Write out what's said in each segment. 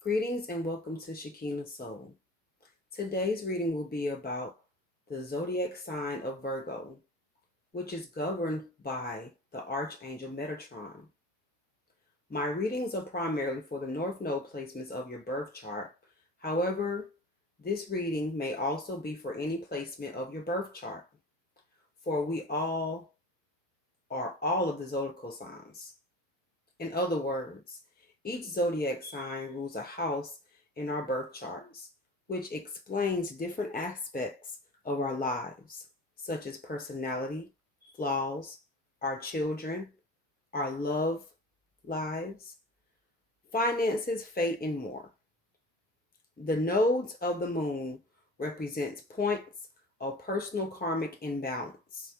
Greetings and welcome to Shakina Soul. Today's reading will be about the zodiac sign of Virgo, which is governed by the Archangel Metatron. My readings are primarily for the North Node placements of your birth chart. However, this reading may also be for any placement of your birth chart, for we all are all of the zodiacal signs. In other words, each zodiac sign rules a house in our birth charts, which explains different aspects of our lives, such as personality, flaws, our children, our love lives, finances, fate, and more. The nodes of the moon represents points of personal karmic imbalance.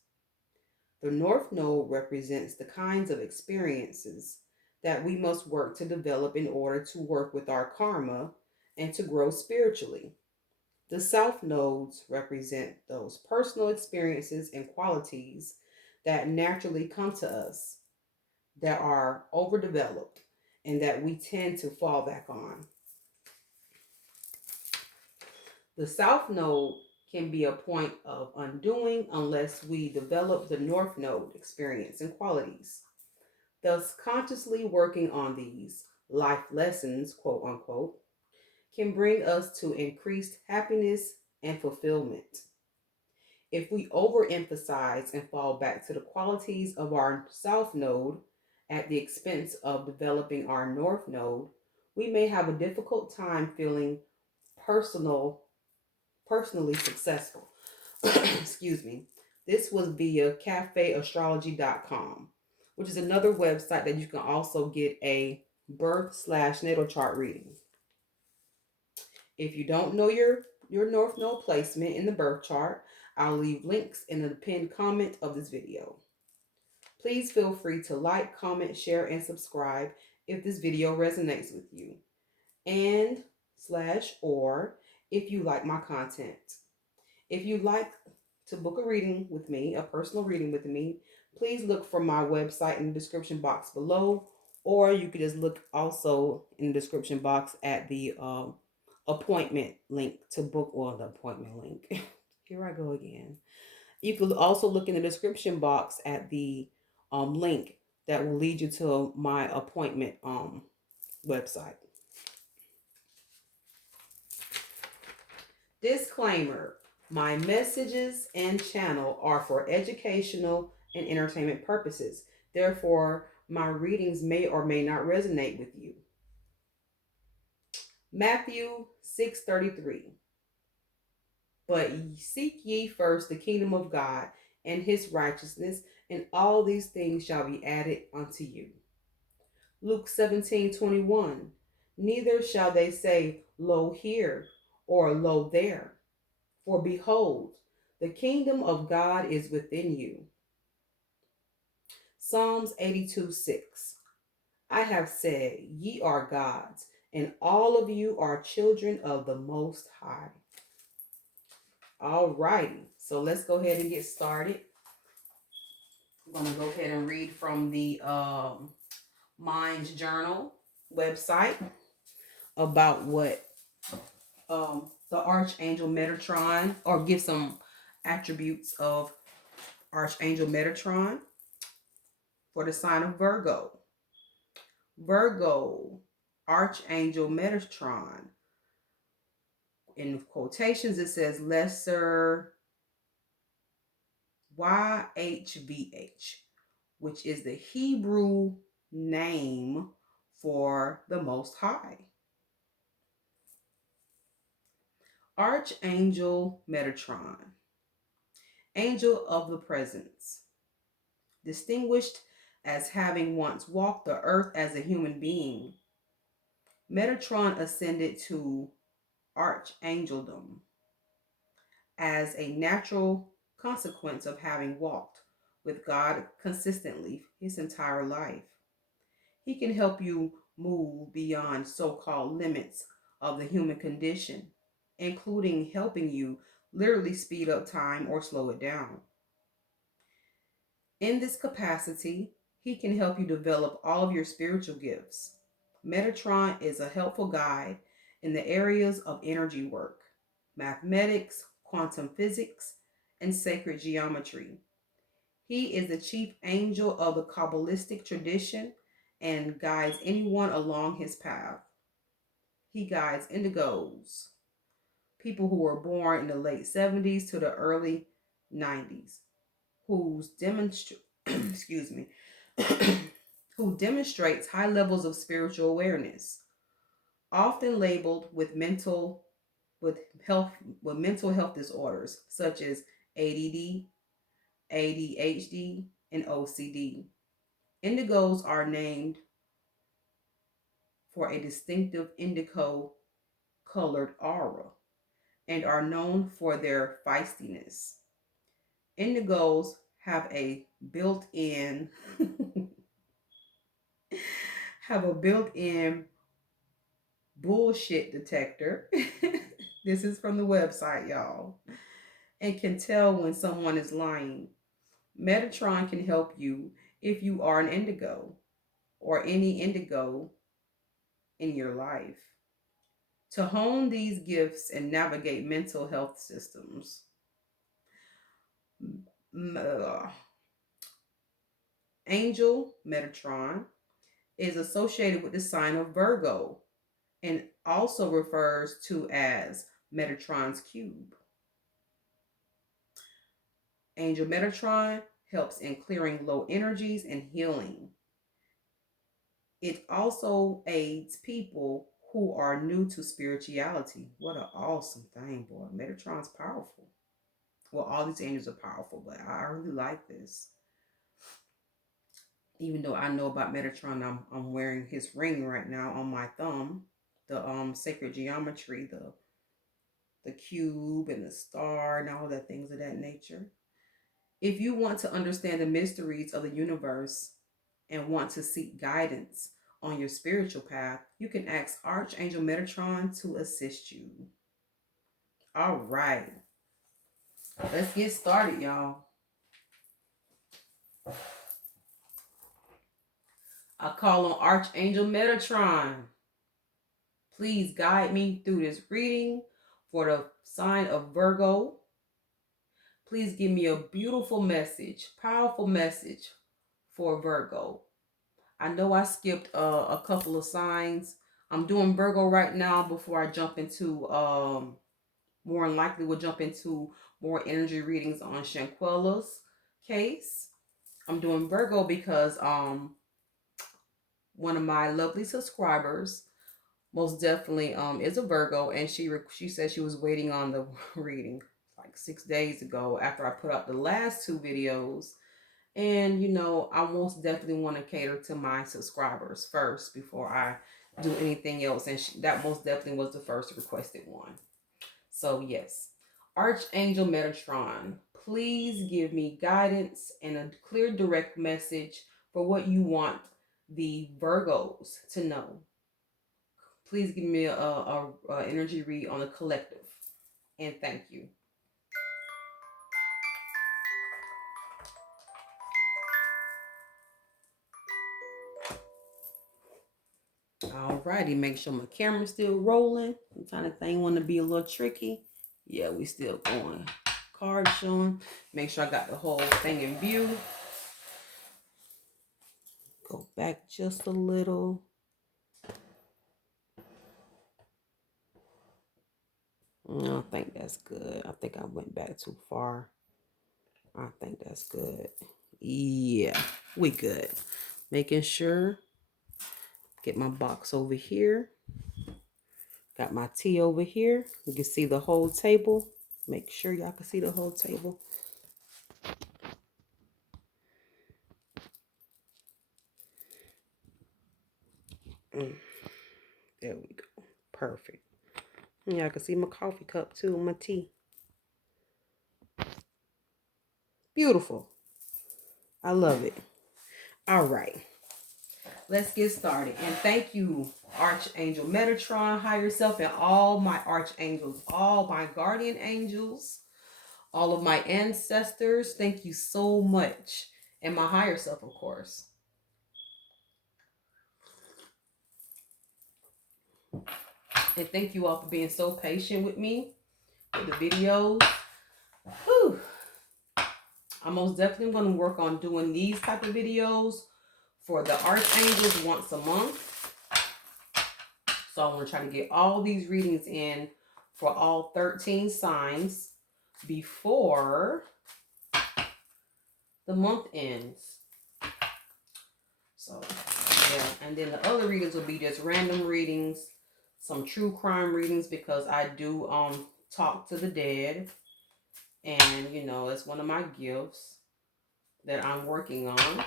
The North Node represents the kinds of experiences that we must work to develop in order to work with our karma and to grow spiritually. The South Nodes represent those personal experiences and qualities that naturally come to us that are overdeveloped and that we tend to fall back on. The South Node can be a point of undoing unless we develop the North Node experience and qualities. Thus, consciously working on these life lessons, quote unquote, can bring us to increased happiness and fulfillment. If we overemphasize and fall back to the qualities of our South Node at the expense of developing our North Node, we may have a difficult time feeling personal personally successful. Excuse me. This was via cafeastrology.com, which is another website that you can also get a birth/natal chart reading. If you don't know your North Node placement in the birth chart, I'll leave links in the pinned comment of this video. Please feel free to like, comment, share, and subscribe if this video resonates with you. And slash or if you like my content. If you'd like to book a reading with me, a personal reading with me, please look for my website in the description box below, or you could just look also in the description box at the appointment link to book, or the appointment link. Here I go again. You could also look in the description box at the link that will lead you to my appointment website. Disclaimer: my messages and channel are for educational and entertainment purposes. Therefore, my readings may or may not resonate with you. Matthew 6:33. But seek ye first the kingdom of God and his righteousness, and all these things shall be added unto you. Luke 17:21. Neither shall they say, Lo here, or Lo there. For behold, the kingdom of God is within you. Psalms 82:6. I have said, ye are gods, and all of you are children of the Most High. All righty, so let's go ahead and get started. I'm going to go ahead and read from the Mind's Journal website about what the Archangel Metatron, or give some attributes of Archangel Metatron for the sign of Virgo. Virgo, Archangel Metatron. In quotations, it says lesser YHVH, which is the Hebrew name for the Most High. Archangel Metatron, angel of the presence, distinguished as having once walked the earth as a human being. Metatron ascended to archangeldom as a natural consequence of having walked with God consistently his entire life. He can help you move beyond so-called limits of the human condition, including helping you literally speed up time or slow it down. In this capacity, he can help you develop all of your spiritual gifts. Metatron is a helpful guide in the areas of energy work, mathematics, quantum physics, and sacred geometry. He is the chief angel of the Kabbalistic tradition and guides anyone along his path. He guides indigos, people who were born in the late 70s to the early 90s, whose demonstrate excuse me, who demonstrates high levels of spiritual awareness, often labeled with health with mental health disorders such as ADD, ADHD, and OCD. Indigos are named for a distinctive indigo colored aura and are known for their feistiness. Indigos have a built-in have a built-in bullshit detector. This is from the website, y'all, and can tell when someone is lying. Metatron can help you if you are an indigo or any indigo in your life to hone these gifts and navigate mental health systems. Angel Metatron is associated with the sign of Virgo and also refers to as Metatron's cube. Angel Metatron helps in clearing low energies and healing. It also aids people who are new to spirituality. What an awesome thing, boy. Metatron's powerful. Well, all these angels are powerful, but I really like this. Even though I know about Metatron, I'm wearing his ring right now on my thumb. The sacred geometry, the cube and the star and all that things of that nature. If you want to understand the mysteries of the universe and want to seek guidance on your spiritual path, you can ask Archangel Metatron to assist you. All right, let's get started, y'all. I call on Archangel Metatron. Please guide me through this reading for the sign of Virgo. Please give me a beautiful message, powerful message for Virgo. I know I skipped a couple of signs. I'm doing Virgo right now before I jump into, more than likely we'll jump into more energy readings on Shanquella's case. I'm doing Virgo because one of my lovely subscribers most definitely is a Virgo, and she said she was waiting on the reading like 6 days ago after I put out the last two videos. And I most definitely want to cater to my subscribers first before I do anything else, and that most definitely was the first requested one. So yes, Archangel Metatron, please give me guidance and a clear direct message for what you want the Virgos to know. Please give me a energy read on the collective, and thank you. Alrighty, make sure my camera's still rolling. Sometimes the thing want to be a little tricky. Yeah, we still going. Card showing. Make sure I got the whole thing in view. Go back just a little. I think that's good. I think I went back too far. I think that's good. Yeah, we good. Making sure. Get my box over here. Got my tea over here. You can see the whole table. Make sure y'all can see the whole table. There we go. Perfect. Y'all can see my coffee cup too, my tea. Beautiful. I love it. All right. Let's get started. And thank you, Archangel Metatron, higher self, and all my archangels, all my guardian angels, all of my ancestors. Thank you so much. And my higher self, of course. And thank you all for being so patient with me with the videos. Whew. I'm most definitely going to work on doing these type of videos for the archangels once a month. So I want to try to get all these readings in for all 13 signs before the month ends. So yeah, and then the other readings will be just random readings, some true crime readings, because I do talk to the dead, and you know, it's one of my gifts that I'm working on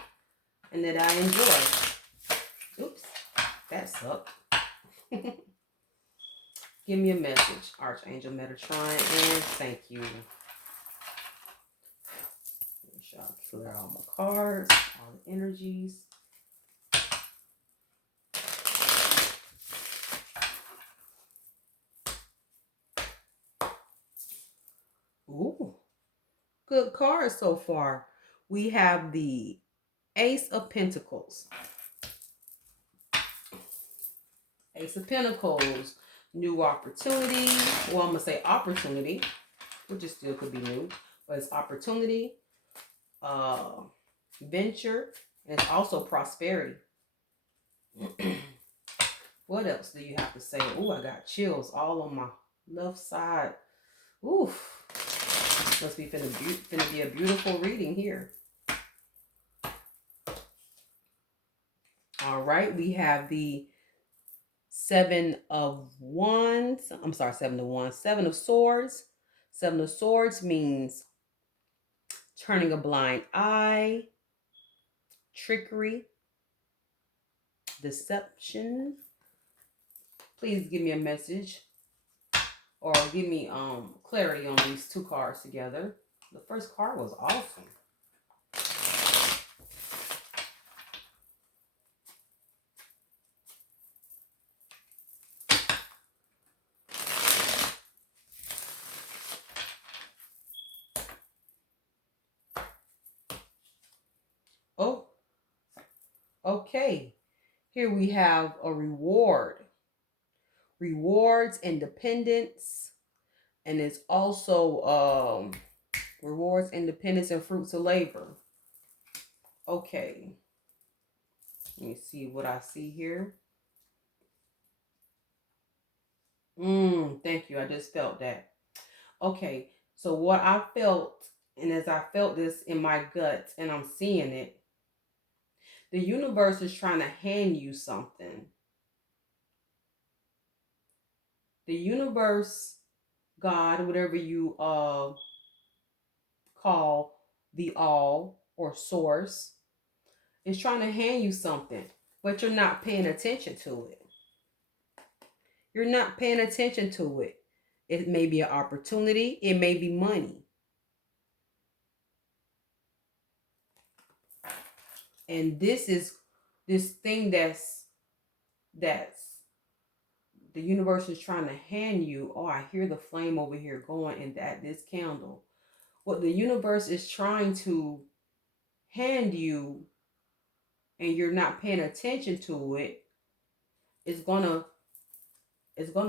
and that I enjoy. Oops, that sucked. Give me a message, Archangel Metatron, and thank you. Make sure I clear all my cards, all the energies. Ooh, good cards so far. We have the Ace of Pentacles. Ace of Pentacles, new opportunity. Well, I'm going to say opportunity, which is still could be new, but it's opportunity, venture, and it's also prosperity. What else do you have to say? Oh, I got chills all on my left side. Oof. Must be finna be a beautiful reading here. All right, we have the Seven of Wands. I'm sorry, Seven of Wands. Seven of Swords. Seven of Swords means turning a blind eye, trickery, deception. Please give me a message or give me clarity on these two cards together. The first card was awesome. Oh, okay. Here we have a reward. Rewards, independence, and it's also rewards, independence, and fruits of labor. Okay. Let me see what I see here. Thank you. I just felt that. Okay. So what I felt, and as I felt this in my guts, and I'm seeing it, the universe is trying to hand you something. The universe, God, whatever you call the all or source, is trying to hand you something, but you're not paying attention to it. You're not paying attention to it. It may be an opportunity. It may be money. And this is this thing that's the universe is trying to hand you. Oh, I hear the flame over here going in that this candle. What the universe is trying to hand you, and you're not paying attention to it, is gonna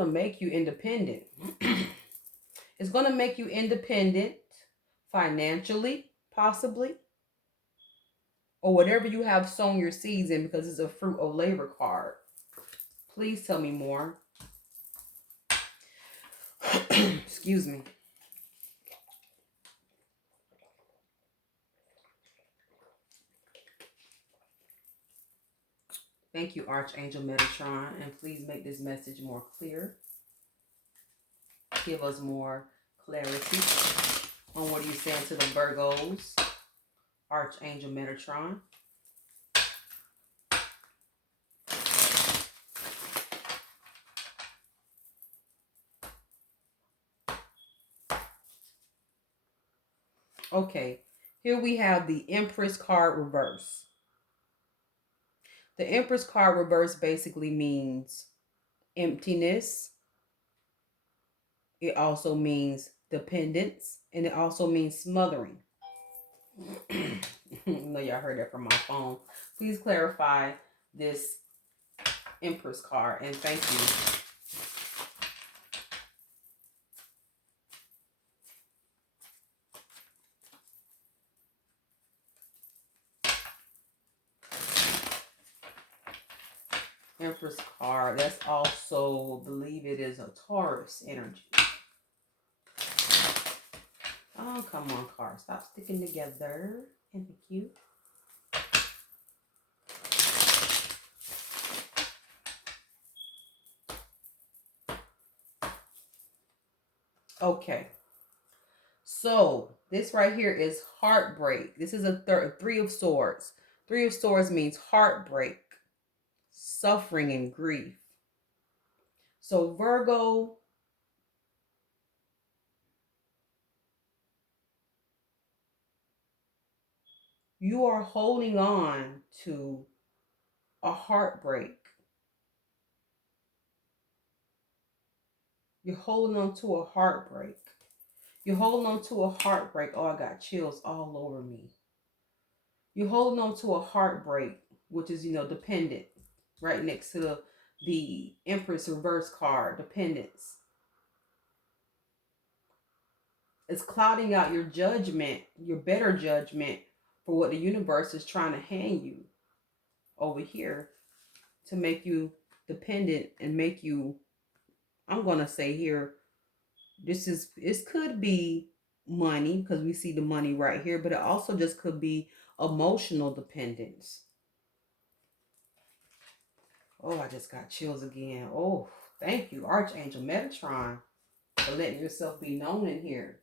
make you independent. It's gonna make you independent financially, possibly, or whatever you have sown your seeds in, because it's a fruit of labor card. Please tell me more. Excuse me. Thank you, Archangel Metatron, and please make this message more clear. Give us more clarity on what are you saying to the Virgos, Archangel Metatron. Okay, here we have the Empress card reverse. The Empress card reverse basically means emptiness. It also means dependence, and it also means smothering. I know y'all heard that from my phone. Please clarify this Empress card, and thank you. Empress card. That's also, I believe it is a Taurus energy. Oh, come on, card. Stop sticking together. Thank you. Okay. So this right here is heartbreak. This is a Three of Swords. Three of Swords means heartbreak, suffering, and grief. So Virgo, you are holding on to a heartbreak. You're holding on to a heartbreak. You're holding on to a heartbreak. Oh, I got chills all over me. You're holding on to a heartbreak, which is, dependent, right next to the Empress reverse card, dependence. It's clouding out your judgment, your better judgment for what the universe is trying to hand you over here to make you dependent and make you, I'm going to say here, this could be money because we see the money right here, but it also just could be emotional dependence. Oh, I just got chills again. Oh, thank you, Archangel Metatron, for letting yourself be known in here.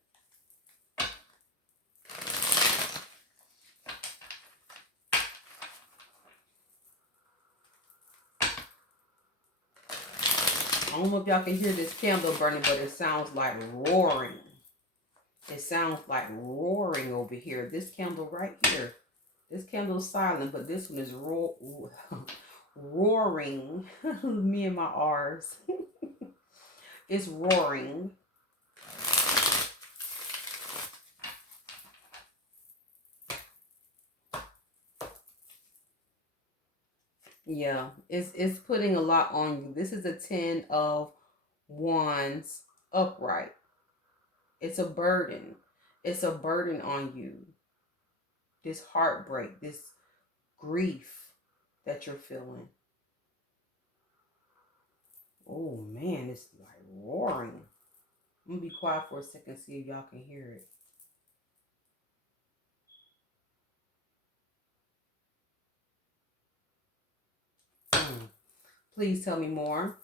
I don't know if y'all can hear this candle burning, but it sounds like roaring. It sounds like roaring over here. This candle right here. This candle is silent, but this one is roaring. Me and my R's. It's roaring. Yeah, it's putting a lot on you. This is a 10 of Wands upright. It's a burden. It's a burden on you. This heartbreak, this grief that you're feeling. Oh man, it's like roaring. I'm gonna be quiet for a second, see if y'all can hear it. Please tell me more.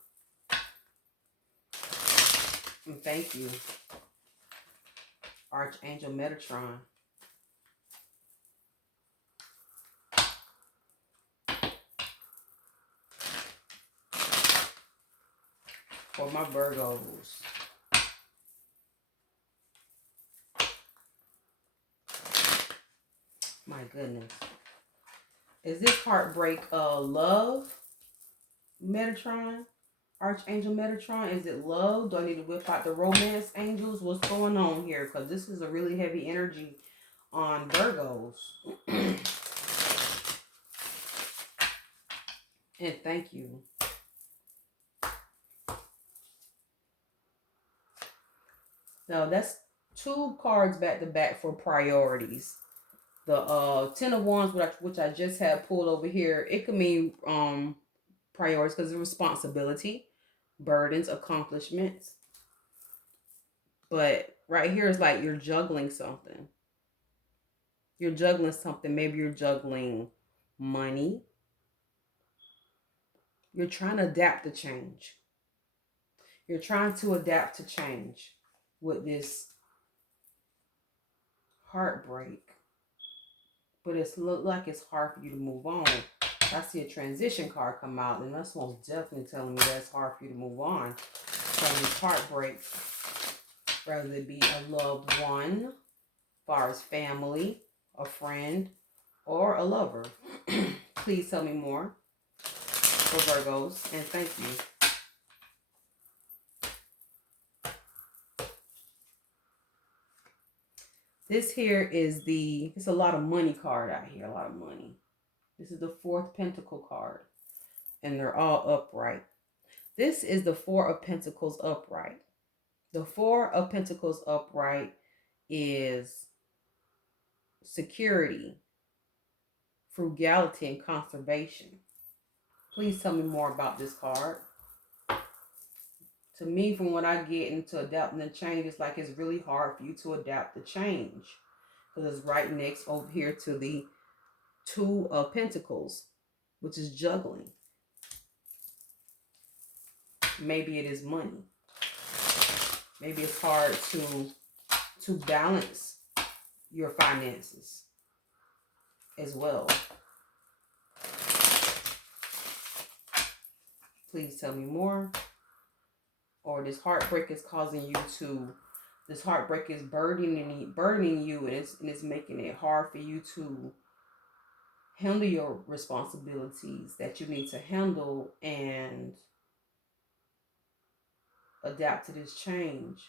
And thank you, Archangel Metatron. For my Virgos. My goodness. Is this heartbreak love, Metatron? Archangel Metatron? Is it love? Do I need to whip out the romance angels? What's going on here? Because this is a really heavy energy on Virgos. And thank you. Now that's 2 cards back to back for priorities. The 10 of Wands, which I just had pulled over here, it could mean priorities because of responsibility, burdens, accomplishments. But right here is like you're juggling something. You're juggling something. Maybe you're juggling money. You're trying to adapt to change. You're trying to adapt to change with this heartbreak. But it's look like it's hard for you to move on. I see a transition card come out, and that's most definitely telling me that it's hard for you to move on from this heartbreak. Whether it be a loved one, as far as family, a friend, or a lover. Please tell me more for Virgos, and thank you. This here is it's a lot of money card out here, a lot of money. This is the 4th Pentacle card, and they're all upright. This is the 4 of Pentacles upright. The 4 of Pentacles upright is security, frugality, and conservation. Please tell me more about this card. To me, from what I get into adapting the change, it's like it's really hard for you to adapt the change. Because it's right next over here to the Two of Pentacles, which is juggling. Maybe it is money. Maybe it's hard to balance your finances as well. Please tell me more. Or this heartbreak is causing you to, this heartbreak is burdening you, and it's making it hard for you to handle your responsibilities that you need to handle and adapt to this change.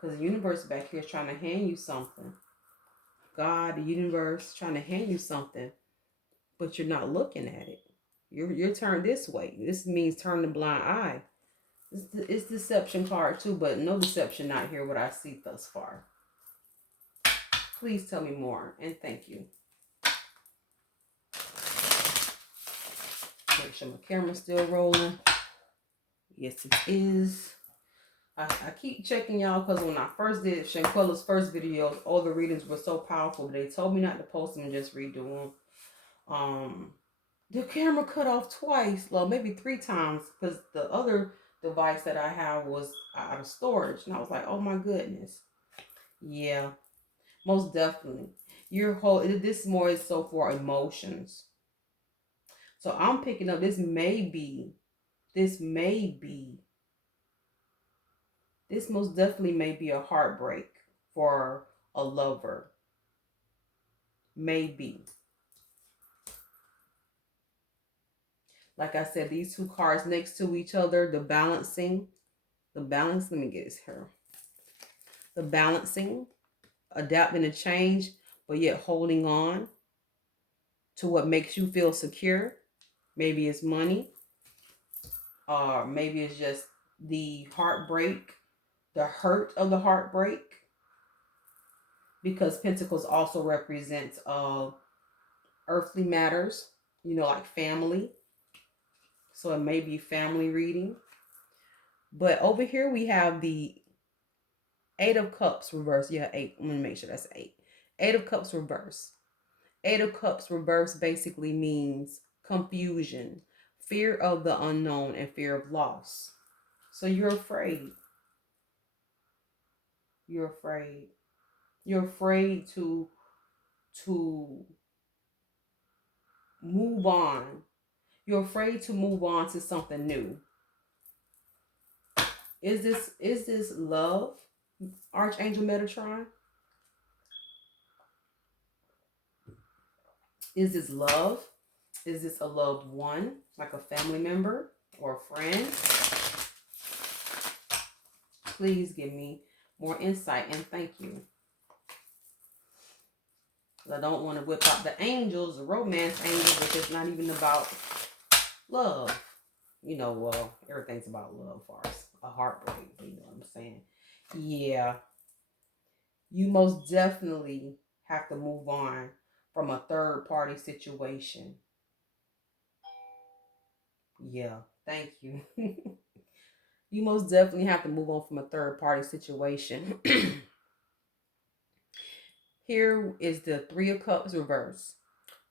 Because the universe back here is trying to hand you something. God, the universe trying to hand you something, but you're not looking at it. You're turned this way. This means turn the blind eye. It's deception card too, but no deception out here what I see thus far. Please tell me more, and thank you. Make sure my camera's still rolling. Yes, it is. I keep checking y'all because when I first did Shanquella's first videos, all the readings were so powerful, but they told me not to post them and just redo them. The camera cut off twice, well, maybe 3 times, because the other device that I have was out of storage, and I was like, oh my goodness. Yeah, most definitely. This more is so for emotions. So I'm picking up, this most definitely may be a heartbreak for a lover. Maybe. Like I said, these two cards next to each other, the balancing, let me get this here. The balancing, adapting to change, but yet holding on to what makes you feel secure. Maybe it's money, or maybe it's just the heartbreak, the hurt of the heartbreak, because Pentacles also represents earthly matters, like family. So it may be family reading. But over here we have the 8 of Cups reverse. Yeah, 8. I'm going to make sure that's 8. 8 of Cups reverse. 8 of Cups reverse basically means confusion, fear of the unknown, and fear of loss. So you're afraid. You're afraid. You're afraid to move on. You're afraid to move on to something new. Is this love, Archangel Metatron? Is this love? Is this a loved one, like a family member or a friend? Please give me more insight, and thank you. I don't want to whip out the angels, the romance angels, which is not even about love. Well, everything's about love for us. A heartbreak, you know what I'm saying? Yeah. You most definitely have to move on from a third party situation. Yeah, thank you. You most definitely have to move on from a third party situation. Here is the 3 of Cups reverse.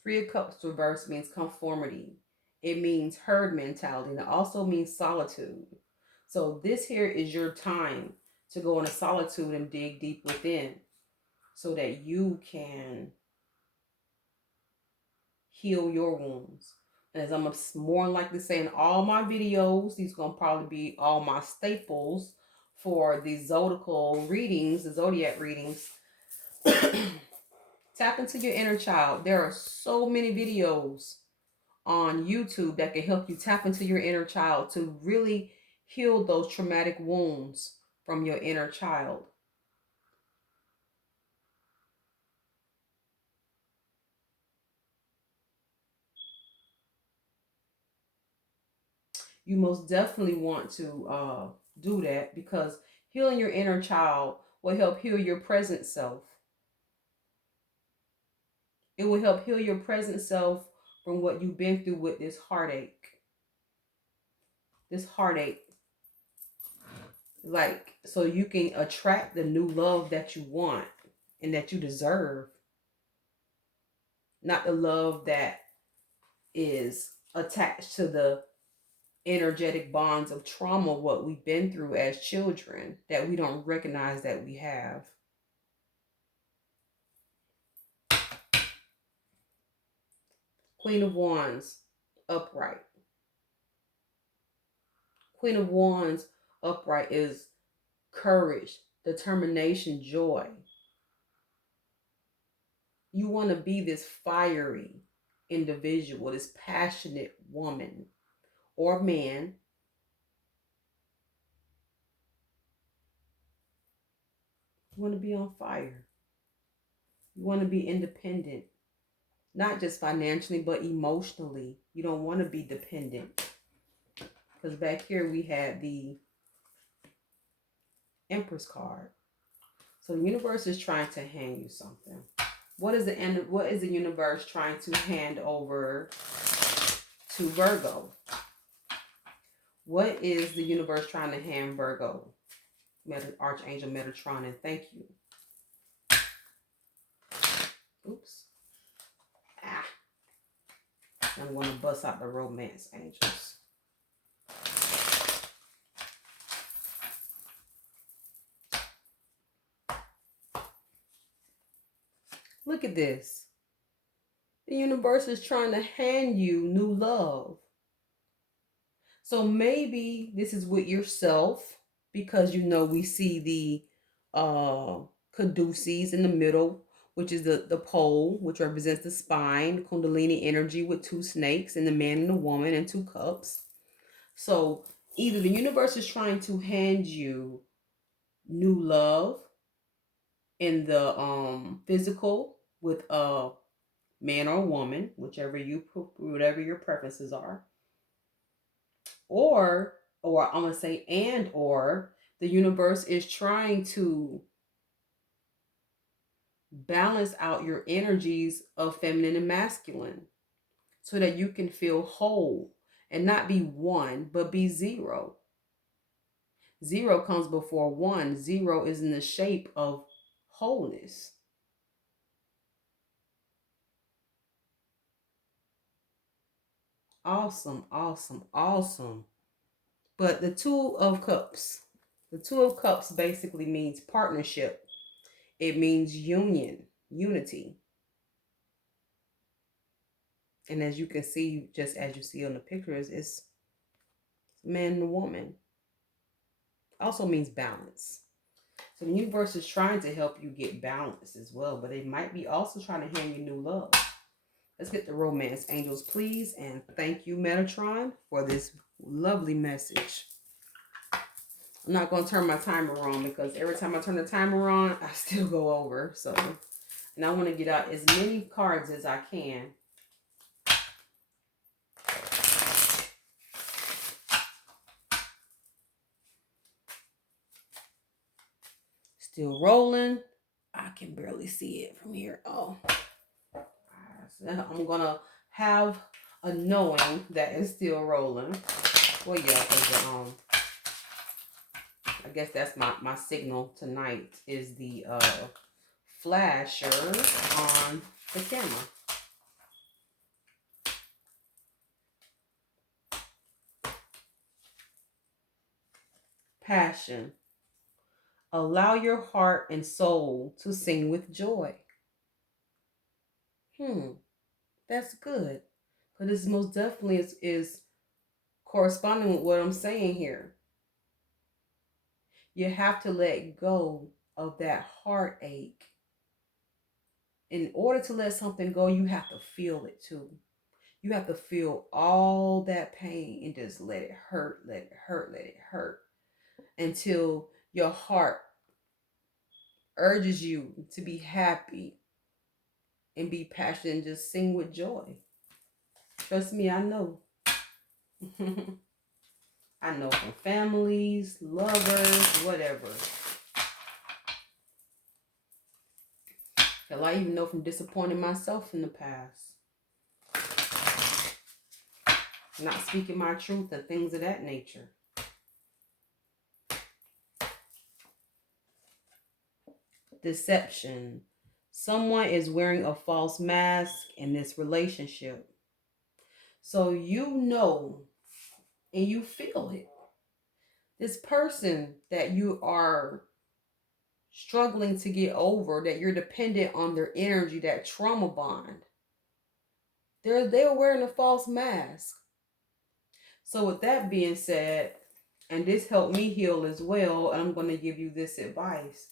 3 of Cups reverse means conformity. It means herd mentality, and it also means solitude. So this here is your time to go into solitude and dig deep within so that you can heal your wounds. And as I'm more likely to say in all my videos, these are going to probably be all my staples for the zodiacal readings, the zodiac readings. Tap into your inner child. There are so many videos on YouTube that can help you tap into your inner child to really heal those traumatic wounds from your inner child. You most definitely want to do that, because healing your inner child will help heal your present self. It will help heal your present self from what you've been through with this heartache. This heartache. Like, so you can attract the new love that you want and that you deserve. Not the love that is attached to the energetic bonds of trauma, what we've been through as children, that we don't recognize that we have. Queen of Wands, upright. Queen of Wands, upright is courage, determination, joy. You want to be this fiery individual, this passionate woman or man. You want to be on fire. You want to be independent, not just financially, but emotionally. You don't want to be dependent. Because back here we had the Empress card. So the universe is trying to hand you something. What is the universe trying to hand over to Virgo? What is the universe trying to hand Virgo? Archangel Metatron, and thank you. Oops. I'm going to bust out the romance angels. Look at this. The universe is trying to hand you new love. So maybe this is with yourself, because you know we see the caduceus in the middle, which is the pole, which represents the spine, Kundalini energy with two snakes, and the man and the woman and two cups. So either the universe is trying to hand you new love in the physical with a man or woman, whatever your preferences are, or I'm gonna say or the universe is trying to balance out your energies of feminine and masculine so that you can feel whole and not be one but be zero. Zero comes before one. Zero is in the shape of wholeness. Awesome, awesome, awesome. But the Two of Cups. The Two of Cups basically means partnership. It means union, unity. And as you can see, just as you see on the pictures, it's man and woman. Also means balance. So the universe is trying to help you get balance as well, but it might be also trying to hand you new love. Let's get the romance angels, please. And thank you, Metatron, for this lovely message. I'm not going to turn my timer on because every time I turn the timer on, I still go over. So, and I want to get out as many cards as I can. Still rolling. I can barely see it from here. Oh. I'm going to have a knowing that it's still rolling. Well, yeah, because I guess that's my signal tonight is the flasher on the camera. Passion. Allow your heart and soul to sing with joy. That's good. Because this most definitely is corresponding with what I'm saying here. You have to let go of that heartache. In order to let something go, you have to feel it too. You have to feel all that pain and just let it hurt, let it hurt, let it hurt. Until your heart urges you to be happy and be passionate and just sing with joy. Trust me, I know. I know from families, lovers, whatever. Hell, I even know from disappointing myself in the past. not speaking my truth, and things of that nature. Deception. Someone is wearing a false mask in this relationship. So you know and you feel it. This person that you are struggling to get over, that you're dependent on their energy, that trauma bond, they're wearing a false mask. So with that being said, and this helped me heal as well, and I'm going to give you this advice.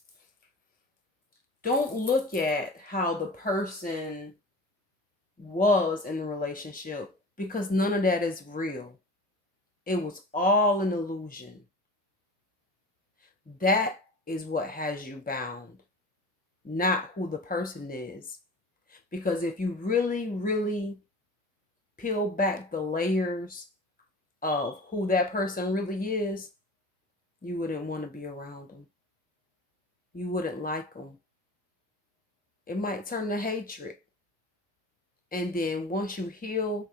Don't look at how the person was in the relationship, because none of that is real. It was all an illusion. That is what has you bound, not who the person is. Because if you really, really peel back the layers of who that person really is, you wouldn't want to be around them. You wouldn't like them. It might turn to hatred. And then once you heal,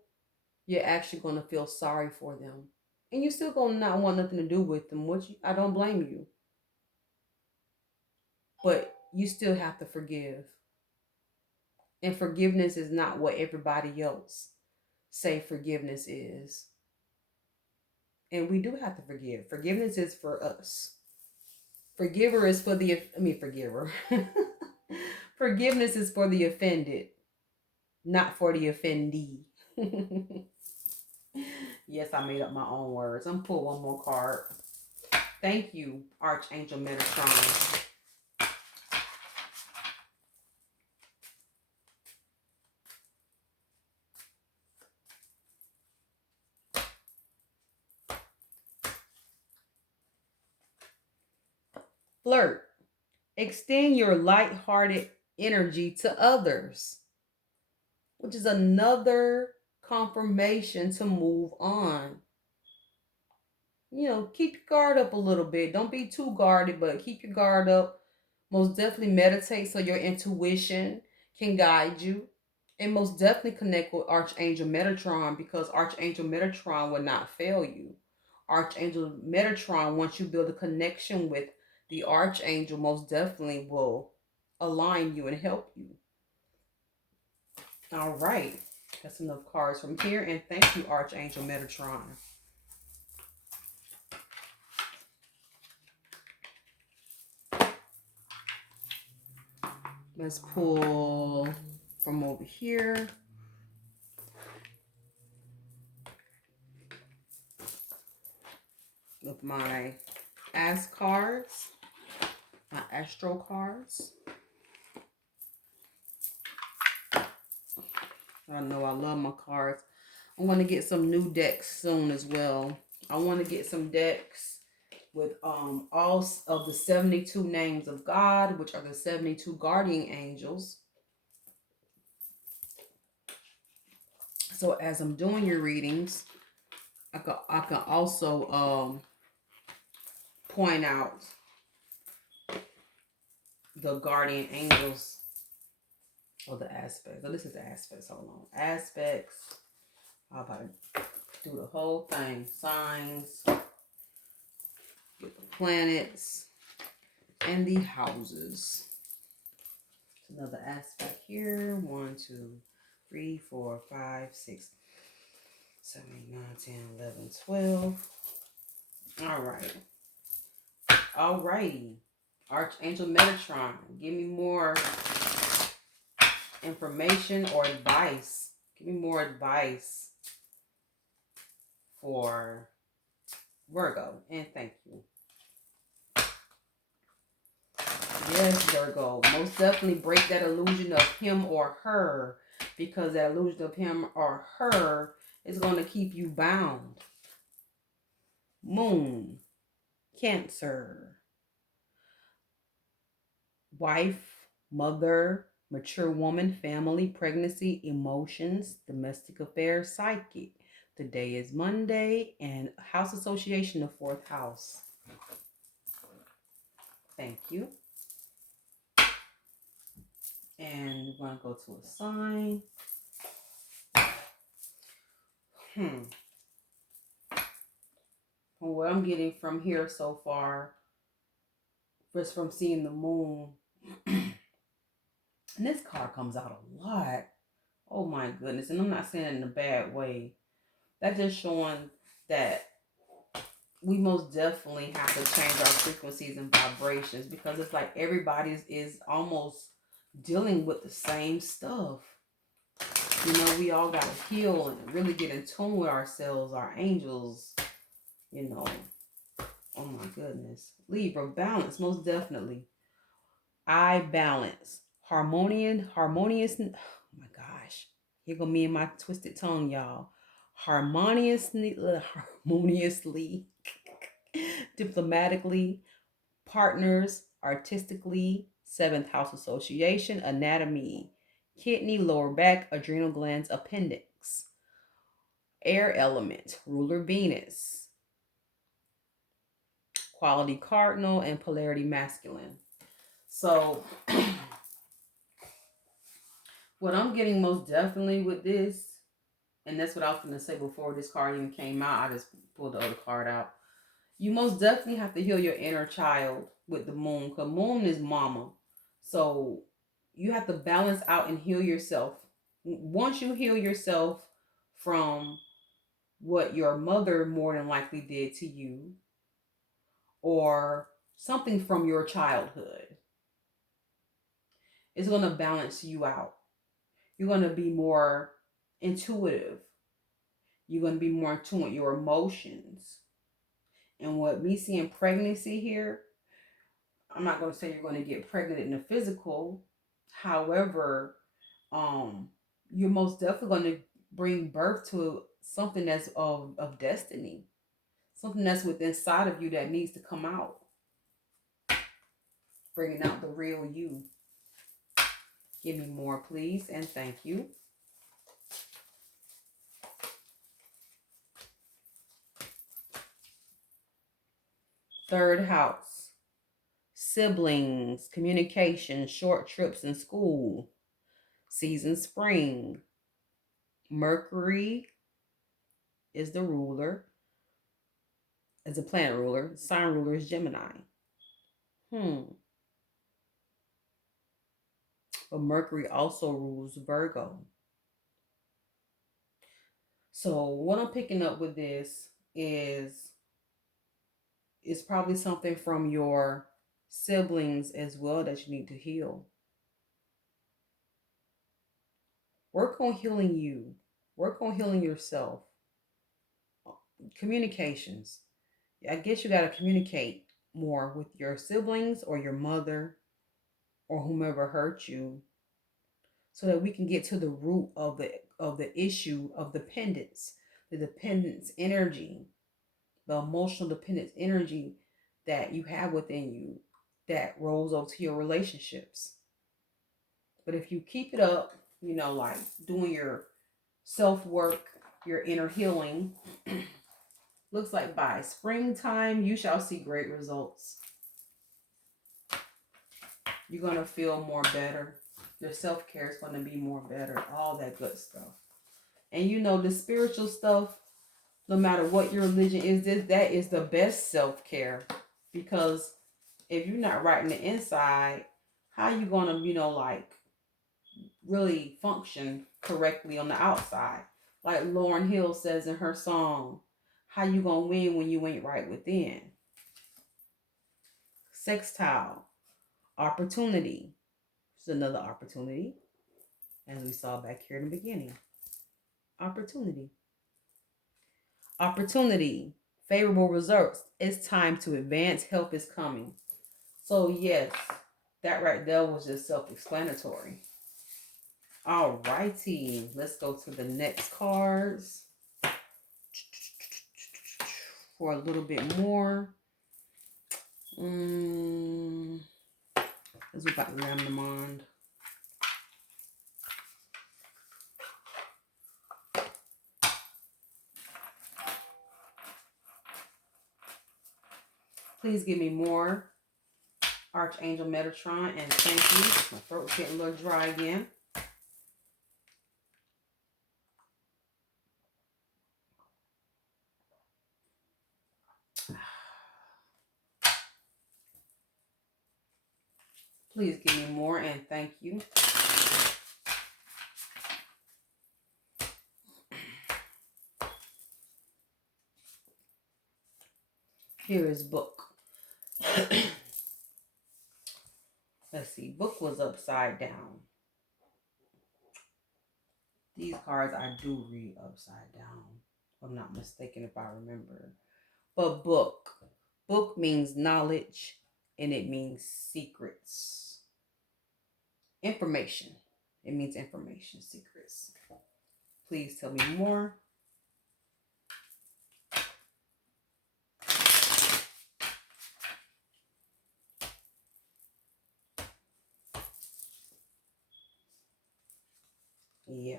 you're actually going to feel sorry for them. And you're still going to not want nothing to do with them, which I don't blame you. But you still have to forgive. And forgiveness is not what everybody else say forgiveness is. And we do have to forgive. Forgiveness is for us. Forgiver is for the, forgiver. Forgiveness is for the offended, not for the offendee. Yes, I made up my own words. I'm pull one more card. Thank you, Archangel Metatron. Flirt. Extend your light-hearted energy to others, which is another confirmation to move on. Keep your guard up a little bit. Don't be too guarded, but keep your guard up. Most definitely meditate so your intuition can guide you. And most definitely connect with Archangel Metatron, because Archangel Metatron will not fail you. Archangel Metatron, once you build a connection with the Archangel, most definitely will align you and help you. All right. That's enough cards from here. And thank you, Archangel Metatron. Let's pull from over here. With my Ask cards, my Astro cards. I know I love my cards. I'm going to get some new decks soon as well. I want to get some decks with all of the 72 names of God, which are the 72 guardian angels. So as I'm doing your readings, I can also point out the guardian angels or the aspects. So this is the aspects. Hold on. Aspects. I'm about to do the whole thing. Signs. Get the planets. And the houses. Another aspect here. 1, 2, 3, 4, 5, 6, 7, 8, 9, 10, 11, 12. Alrighty. Archangel Metatron, give me more information or advice. Give me more advice for Virgo. And thank you. Yes, Virgo. Most definitely break that illusion of him or her, because that illusion of him or her is going to keep you bound. Moon. Cancer. Wife, mother, mature woman, family, pregnancy, emotions, domestic affairs, psychic. Today is Monday, and house association, the 4th house. Thank you. And we're going to go to a sign. what I'm getting from here so far, just from seeing the moon, and this card comes out a lot. Oh my goodness. And I'm not saying it in a bad way. That's just showing that we most definitely have to change our frequencies and vibrations, because it's like everybody is almost dealing with the same stuff. You know, we all got to heal and really get in tune with ourselves, our angels, you know. Oh my goodness. Libra, balance, most definitely. I balance. Harmonious. Oh my gosh. Here go me and my twisted tongue, y'all. Harmoniously, diplomatically, partners, artistically, seventh house association, anatomy, kidney, lower back, adrenal glands, appendix, air element, ruler Venus, quality cardinal, and polarity masculine. So what I'm getting most definitely with this, and that's what I was going to say before this card even came out, I just pulled the other card out. You most definitely have to heal your inner child with the moon, because moon is mama. So you have to balance out and heal yourself. Once you heal yourself from what your mother more than likely did to you, or something from your childhood, it's going to balance you out. You're going to be more intuitive. You're going to be more in tune with your emotions. And what me seeing pregnancy here, I'm not going to say you're going to get pregnant in the physical. However, you're most definitely going to bring birth to something that's of destiny. Something that's within inside of you that needs to come out. Bringing out the real you. Give me more, please, and thank you. Third house. Siblings, communication, short trips in school, season spring. Mercury is the ruler, is a planet ruler. Sign ruler is Gemini. But Mercury also rules Virgo. So what I'm picking up with this is probably something from your siblings as well that you need to heal. Work on healing you. Work on healing yourself. Communications. I guess you got to communicate more with your siblings or your mother or whomever hurt you, so that we can get to the root of the issue of dependence, the dependence energy, the emotional dependence energy that you have within you that rolls over to your relationships. But if you keep it up, you know, like doing your self-work, your inner healing, looks like by springtime, you shall see great results. You're going to feel more better. Your self-care is going to be more better. All that good stuff. And you know, the spiritual stuff, no matter what your religion is, that is the best self-care. Because if you're not right in the inside, how you going to, you know, like really function correctly on the outside? Like Lauryn Hill says in her song, how you going to win when you ain't right within? Sextile. Opportunity. This is another opportunity, as we saw back here in the beginning. Opportunity. Opportunity. Favorable results. It's time to advance. Help is coming. So yes, that right there was just self-explanatory. All righty. Let's go to the next cards for a little bit more. As we got Lambda. Please give me more Archangel Metatron, and thank you. My throat was getting a little dry again. Please give me more and thank you. Here is book. Let's see. Book was upside down. These cards I do read upside down. If I'm not mistaken if I remember. But book. Book means knowledge and it means secrets. Information. It means information, secrets. Please tell me more. Yeah.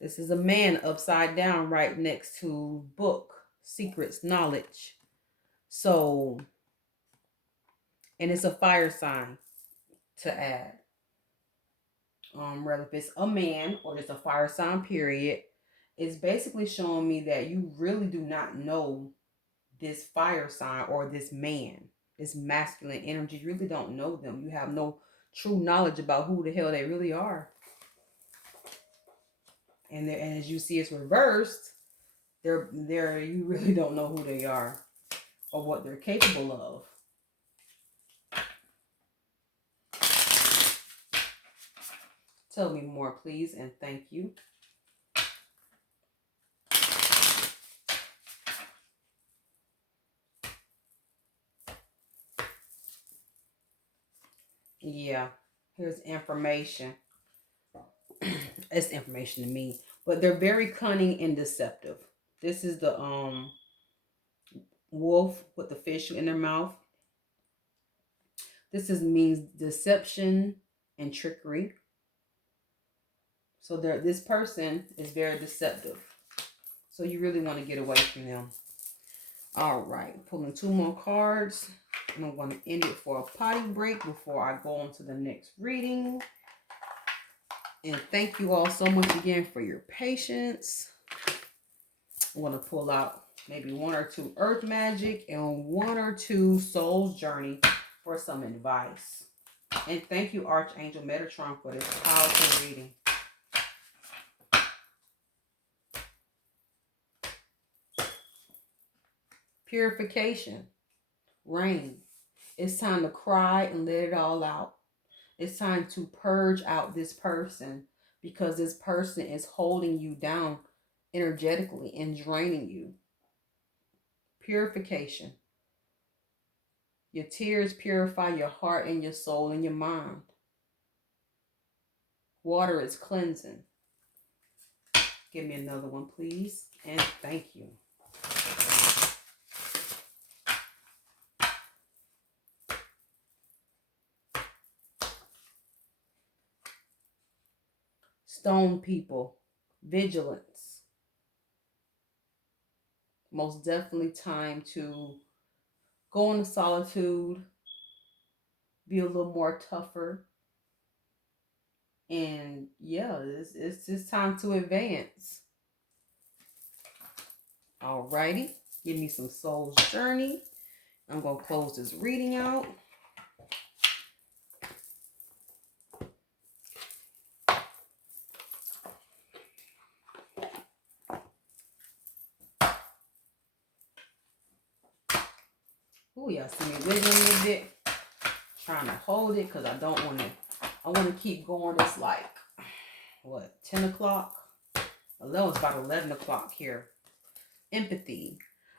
This is a man upside down right next to book, secrets, knowledge. So, and it's a fire sign to add. Whether if it's a man or just a fire sign period, it's basically showing me that you really do not know this fire sign or this man, this masculine energy. You really don't know them. You have no true knowledge about who the hell they really are. And as you see, it's reversed. They're you really don't know who they are or what they're capable of. Tell me more, please, and thank you. Yeah, here's information. It's information to me, but they're very cunning and deceptive. This is the wolf with the fish in their mouth. This means deception and trickery. So this person is very deceptive. So you really want to get away from them. All right, pulling 2 more cards. And I'm going to end it for a potty break before I go on to the next reading. And thank you all so much again for your patience. I want to pull out maybe 1 or 2 Earth Magic and 1 or 2 Soul's Journey for some advice. And thank you, Archangel Metatron, for this powerful reading. Purification. Rain. It's time to cry and let it all out. It's time to purge out this person because this person is holding you down energetically and draining you. Purification. Your tears purify your heart and your soul and your mind. Water is cleansing. Give me another one, please. And thank you. Stone people. Vigilance. Most definitely time to go into solitude. Be a little more tougher. And yeah, it's just time to advance. Alrighty. Give me some Soul's Journey. I'm going to close this reading out. Ooh, y'all see me wiggling a little bit. Trying to hold it because I don't want to. I want to keep going. It's like, what, 10 o'clock? Well, it's about 11 o'clock here. Empathy.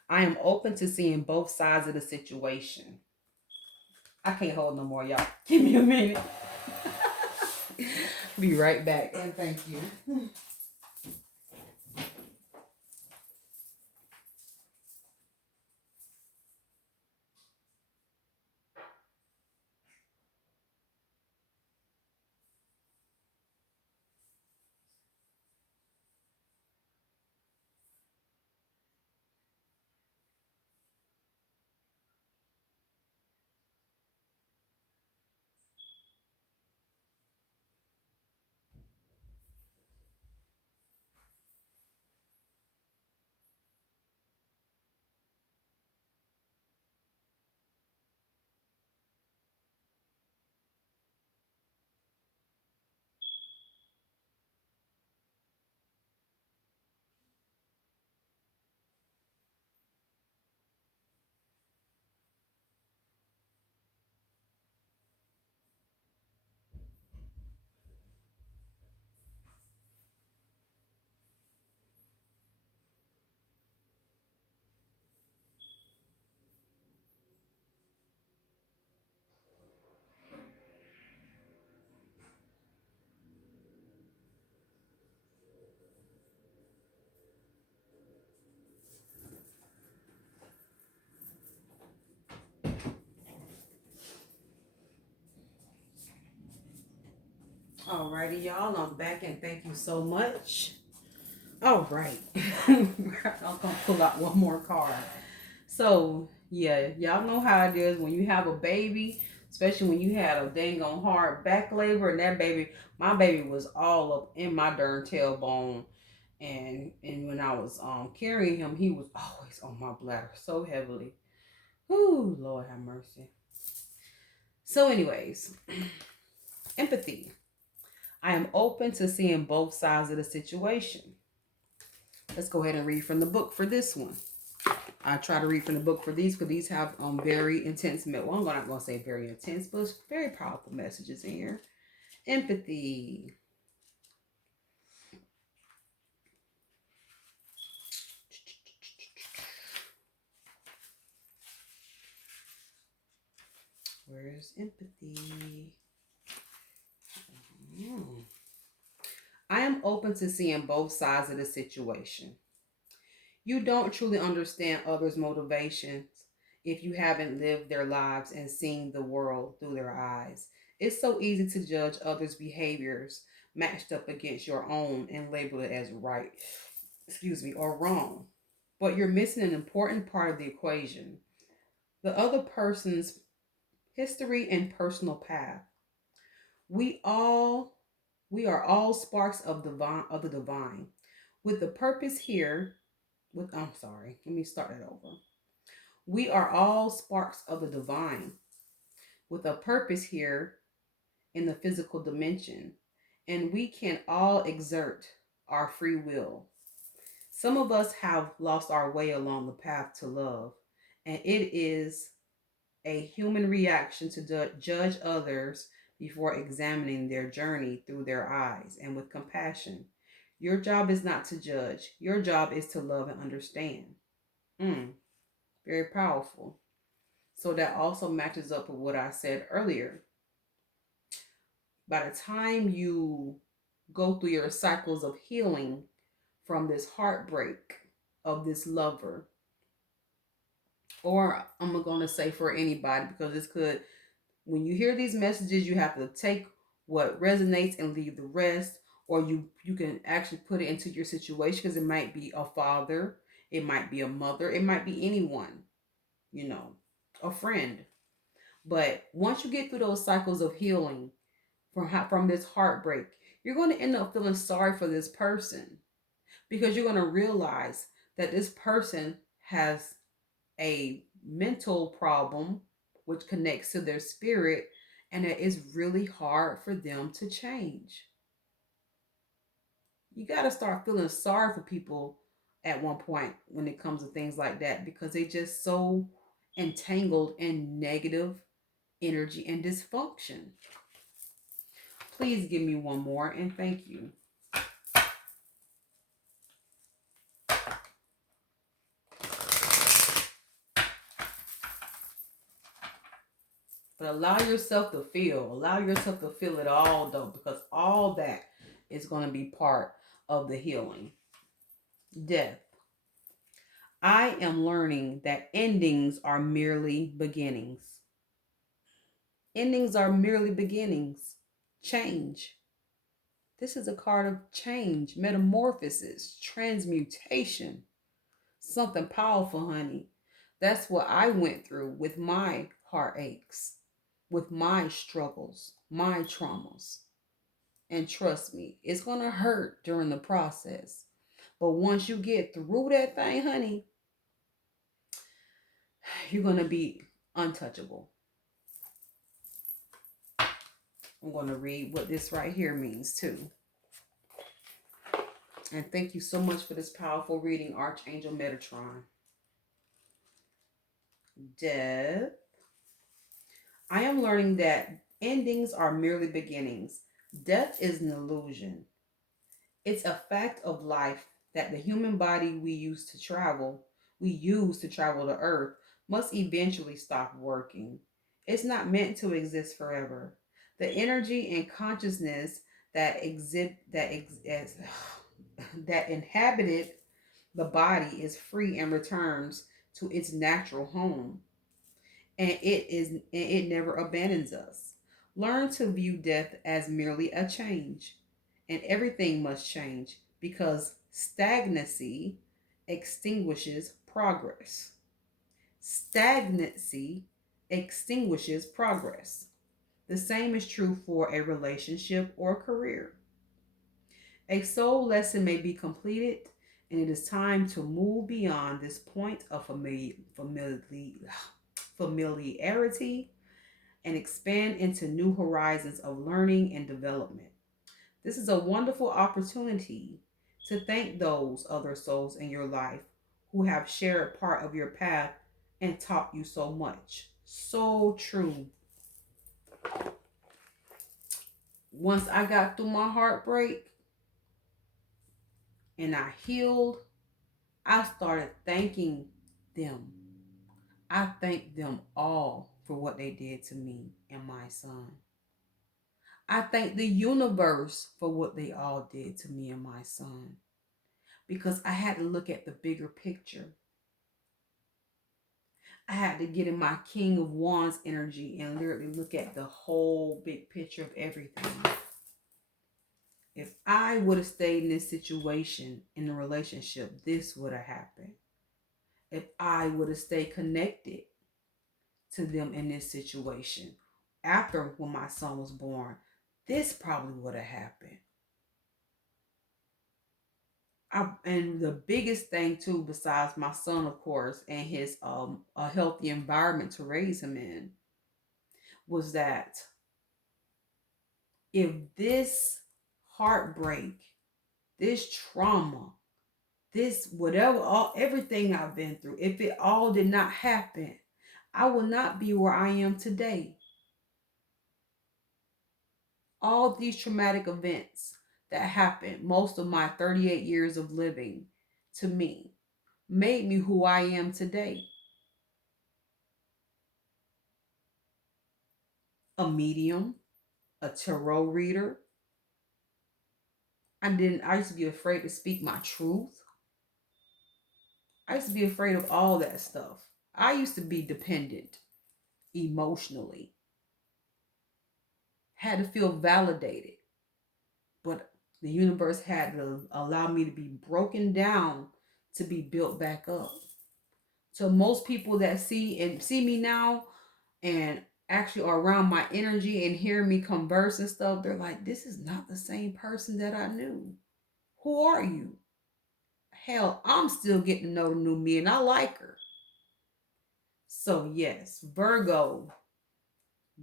I am open to seeing both sides of the situation. I can't hold no more, y'all. Give me a minute. Be right back. And thank you. Alrighty, y'all. I'm back and thank you so much. All right. I'm gonna pull out one more card. So yeah, y'all know how it is when you have a baby, especially when you had a dang on hard back labor and that baby, my baby was all up in my darn tailbone. And when I was carrying him, he was always on my bladder so heavily. Whoo, Lord have mercy. So, anyways, empathy. I am open to seeing both sides of the situation. Let's go ahead and read from the book for this one. I try to read from the book for these because these have very intense, well, I'm not going to say very intense, but very powerful messages in here. Empathy. Where's empathy? I am open to seeing both sides of the situation. You don't truly understand others' motivations if you haven't lived their lives and seen the world through their eyes. It's so easy to judge others' behaviors matched up against your own and label it as right, or wrong. But you're missing an important part of the equation. The other person's history and personal path. We all we are all sparks of the divine. With the purpose here, with I'm sorry, let me start that over. We are all sparks of the divine with a purpose here in the physical dimension, and we can all exert our free will. Some of us have lost our way along the path to love, and it is a human reaction to judge others before examining their journey through their eyes and with compassion. Your job is not to judge, your job is to love and understand. Very powerful. So that also matches up with what I said earlier. By the time you go through your cycles of healing from this heartbreak of this lover, or I'm going to say for anybody, because this could, when you hear these messages, you have to take what resonates and leave the rest, or you can actually put it into your situation because it might be a father, it might be a mother, it might be anyone, you know, a friend. But once you get through those cycles of healing from this heartbreak, you're going to end up feeling sorry for this person because you're going to realize that this person has a mental problem which connects to their spirit, and it is really hard for them to change. You got to start feeling sorry for people at one point when it comes to things like that because they just so entangled in negative energy and dysfunction. Please give me one more and thank you. But allow yourself to feel it all though, because all that is going to be part of the healing. Death. I am learning that endings are merely beginnings. Endings are merely beginnings. Change. This is a card of change, metamorphosis, transmutation. Something powerful, honey. That's what I went through with my heartaches, with my struggles, my traumas. And trust me, it's going to hurt during the process. But once you get through that thing, honey, you're going to be untouchable. I'm going to read what this right here means too. And thank you so much for this powerful reading, Archangel Metatron. Death. I am learning that endings are merely beginnings. Death is an illusion. It's a fact of life that the human body we use to travel to Earth, must eventually stop working. It's not meant to exist forever. The energy and consciousness that inhabited the body is free and returns to its natural home, and it never abandons us. Learn to view death as merely a change, and everything must change because stagnancy extinguishes progress. Stagnancy extinguishes progress. The same is true for a relationship or career. A soul lesson may be completed, and it is time to move beyond this point of familiarity and expand into new horizons of learning and development. This is a wonderful opportunity to thank those other souls in your life who have shared part of your path and taught you so much. So true. Once I got through my heartbreak and I healed, I started thanking them. I thank them all for what they did to me and my son. I thank the universe for what they all did to me and my son because I had to look at the bigger picture. I had to get in my King of Wands energy and literally look at the whole big picture of everything. If I would have stayed in this situation, in the relationship, this would have happened. If I would have stayed connected to them in this situation, after when my son was born, this probably would have happened. And the biggest thing too, besides my son, of course, and his a healthy environment to raise him in, was that if this heartbreak, this trauma, this whatever, all everything I've been through, if it all did not happen, I would not be where I am today. All these traumatic events that happened, most of my 38 years of living to me, made me who I am today. A medium, a tarot reader. I used to be afraid to speak my truth. I used to be afraid of all that stuff. I used to be dependent emotionally, had to feel validated, but the universe had to allow me to be broken down to be built back up. So most people that see me now and actually are around my energy and hear me converse and stuff, they're like, this is not the same person that I knew. Who are you? Hell, I'm still getting to know the new me and I like her. So yes, Virgo,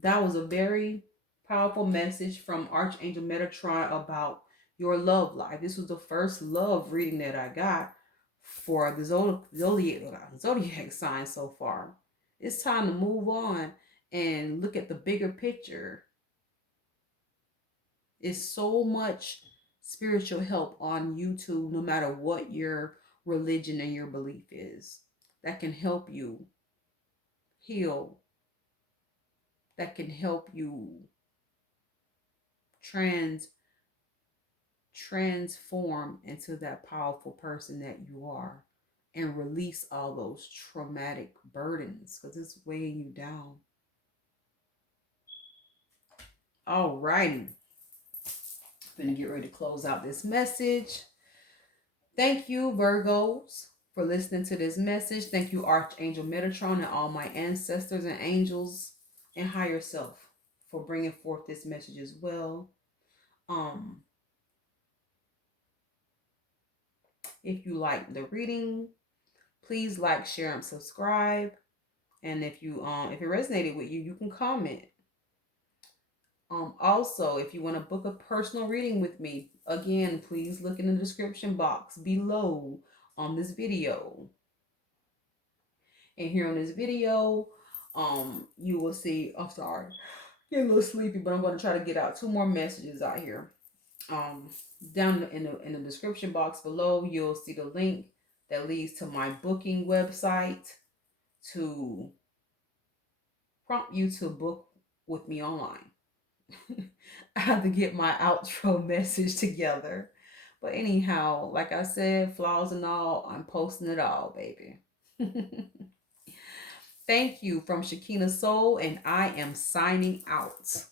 that was a very powerful message from Archangel Metatron about your love life. This was the first love reading that I got for the zodiac sign so far. It's time to move on and look at the bigger picture. It's so much spiritual help on YouTube, no matter what your religion and your belief is, that can help you heal, that can help you trans transform into that powerful person that you are and release all those traumatic burdens because it's weighing you down. All righty. Gonna get ready to close out this message. Thank you, Virgos, for listening to this message. Thank you, Archangel Metatron, and all my ancestors and angels and higher self for bringing forth this message as well. If you like the reading, please like, share, and subscribe. And if it resonated with you, you can comment. Also, if you want to book a personal reading with me, again, please look in the description box below on this video. And here on this video, you will see, I'm sorry, getting a little sleepy, but I'm going to try to get out 2 more messages out here. Down in the description box below, you'll see the link that leads to my booking website to prompt you to book with me online. I have to get my outro message together. But anyhow, like I said, flaws and all, I'm posting it all, baby. Thank you from Shakina Soul, and I am signing out.